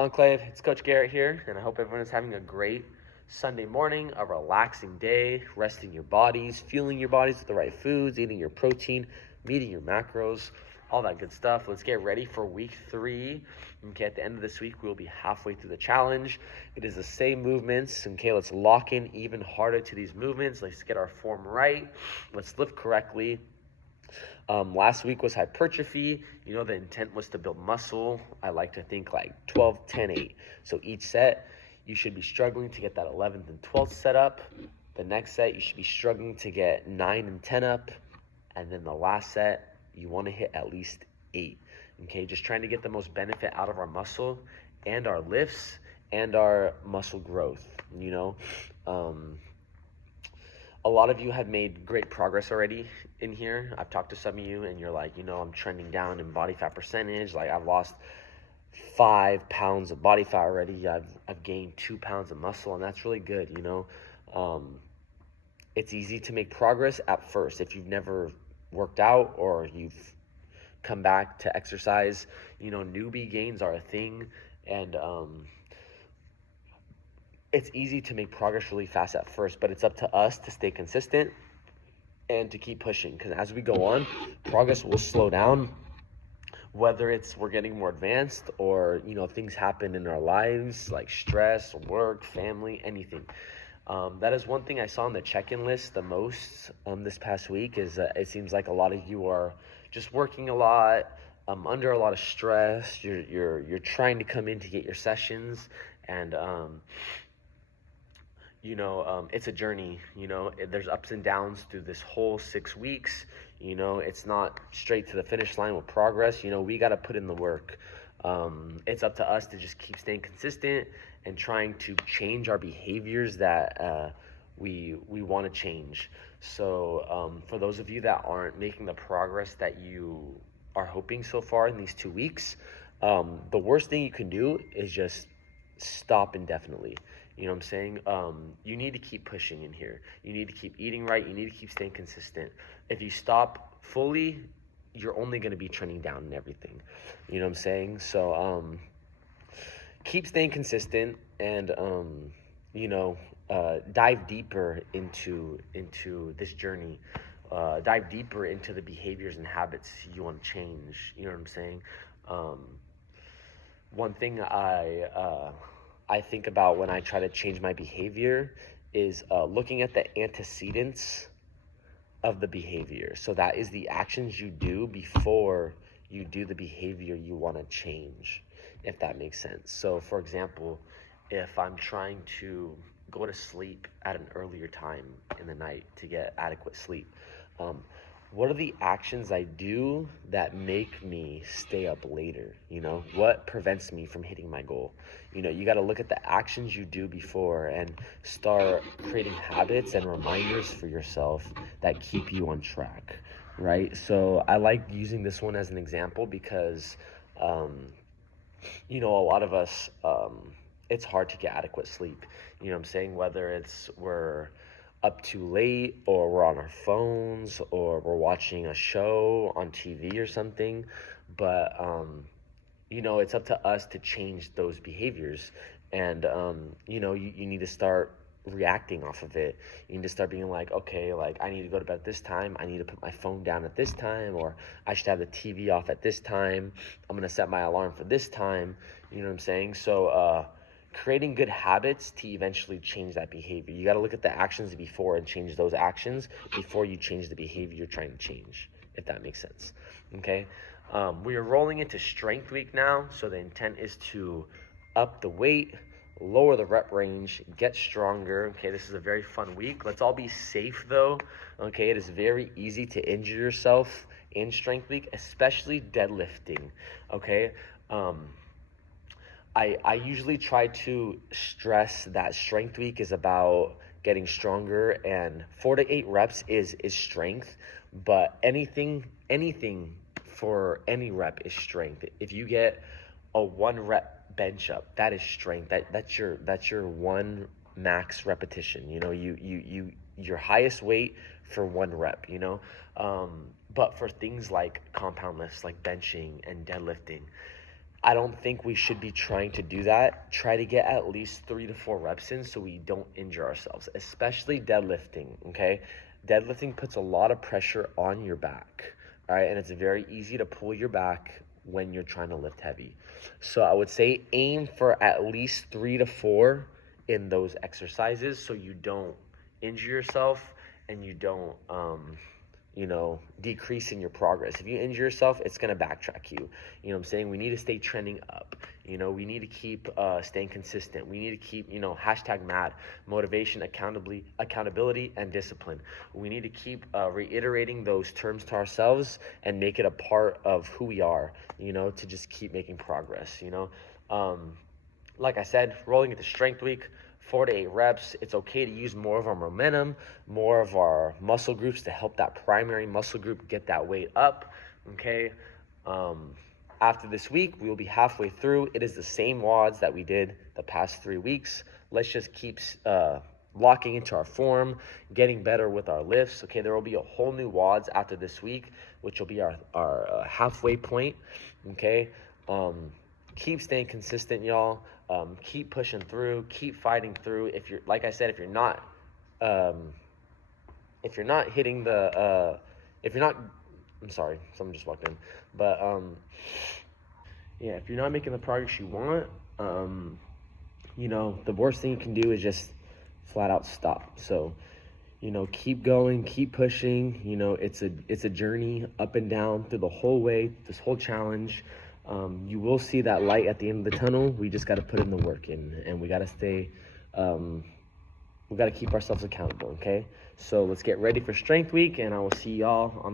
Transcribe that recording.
Enclave, it's Coach Garrett here, and I hope everyone is having a great Sunday morning, a relaxing day, resting your bodies, fueling your bodies with the right foods, eating your protein, meeting your macros, all that good stuff. Let's get ready for week 3. Okay, at the end of this week, we'll be halfway through the challenge. It is the same movements. Okay, let's lock in even harder to these movements. Let's get our form right. Let's lift correctly. Last week was hypertrophy. The intent was to build muscle. I like to think like 12, 10, 8. So each set, you should be struggling to get that 11th and 12th set up. The next set, you should be struggling to get 9 and 10 up. And then the last set, you want to hit at least 8. Okay, just trying to get the most benefit out of our muscle and our lifts and our muscle growth. A lot of you have made great progress already in here. I've talked to some of you and you're like, I'm trending down in body fat percentage. Like I've lost 5 pounds of body fat already. I've gained 2 pounds of muscle, and that's really good. It's easy to make progress at first. If you've never worked out or you've come back to exercise, newbie gains are a thing. And, it's easy to make progress really fast at first, but it's up to us to stay consistent and to keep pushing, because as we go on, progress will slow down, whether it's we're getting more advanced or things happen in our lives like stress, work, family, anything. That is one thing I saw on the check-in list the most this past week is it seems like a lot of you are just working a lot, under a lot of stress. You're trying to come in to get your sessions, and it's a journey. There's ups and downs through this whole 6 weeks. It's not straight to the finish line with progress. We got to put in the work. It's up to us to just keep staying consistent and trying to change our behaviors that we want to change. So for those of you that aren't making the progress that you are hoping so far in these 2 weeks, the worst thing you can do is just stop indefinitely. You know what I'm saying? You need to keep pushing in here. You need to keep eating right. You need to keep staying consistent. If you stop fully, you're only going to be trending down in everything. You know what I'm saying? So keep staying consistent and dive deeper into this journey. Dive deeper into the behaviors and habits you want to change. You know what I'm saying? One thing I think about when I try to change my behavior is looking at the antecedents of the behavior. So that is the actions you do before you do the behavior you want to change, if that makes sense. So for example, if I'm trying to go to sleep at an earlier time in the night to get adequate sleep, what are the actions I do that make me stay up later? What prevents me from hitting my goal? You got to look at the actions you do before and start creating habits and reminders for yourself that keep you on track, right? So I like using this one as an example because, a lot of us, it's hard to get adequate sleep. You know what I'm saying? Whether it's we're up too late or we're on our phones or we're watching a show on TV or something. But, it's up to us to change those behaviors. And, you need to start reacting off of it. You need to start being like, okay, like I need to go to bed at this time. I need to put my phone down at this time, or I should have the TV off at this time. I'm going to set my alarm for this time. You know what I'm saying? So, creating good habits to eventually change that behavior. You got to look at the actions before and change those actions before you change the behavior you're trying to change, if that makes sense. Okay? We are rolling into strength week now, so the intent is to up the weight, lower the rep range, get stronger. Okay, this is a very fun week. Let's all be safe though. Okay, it is very easy to injure yourself in strength week, especially deadlifting. Okay, I usually try to stress that strength week is about getting stronger, and 4 to 8 reps is strength, but anything for any rep is strength. If you get a 1 rep bench up, that is strength. That's your 1 max repetition. Your highest weight for 1 rep. But for things like compound lifts, like benching and deadlifting, I don't think we should be trying to do that. Try to get at least 3 to 4 reps in so we don't injure ourselves, especially deadlifting, okay? Deadlifting puts a lot of pressure on your back, all right? And it's very easy to pull your back when you're trying to lift heavy. So I would say aim for at least 3 to 4 in those exercises so you don't injure yourself and you don't decrease in your progress. If you injure yourself, it's going to backtrack you. You know what I'm saying? We need to stay trending up. We need to keep staying consistent. We need to keep, hashtag MAD, motivation, accountability, and discipline. We need to keep reiterating those terms to ourselves and make it a part of who we are, to just keep making progress, Like I said, rolling into strength week, 4 to 8 reps. It's okay to use more of our momentum, more of our muscle groups to help that primary muscle group get that weight up, okay? After this week, we will be halfway through. It is the same WODs that we did the past 3 weeks. Let's just keep locking into our form, getting better with our lifts, okay? There will be a whole new WODs after this week, which will be our halfway point, okay? Keep staying consistent, y'all. Keep pushing through, keep fighting through. If you're, like I said, if you're not hitting the, I'm sorry, someone just walked in, but yeah, if you're not making the progress you want, the worst thing you can do is just flat out stop. So, keep going, keep pushing. It's a journey up and down through the whole way, this whole challenge. You will see that light at the end of the tunnel. We just got to put in the work in, and we got to stay, we got to keep ourselves accountable, okay? So let's get ready for strength week, and I will see y'all on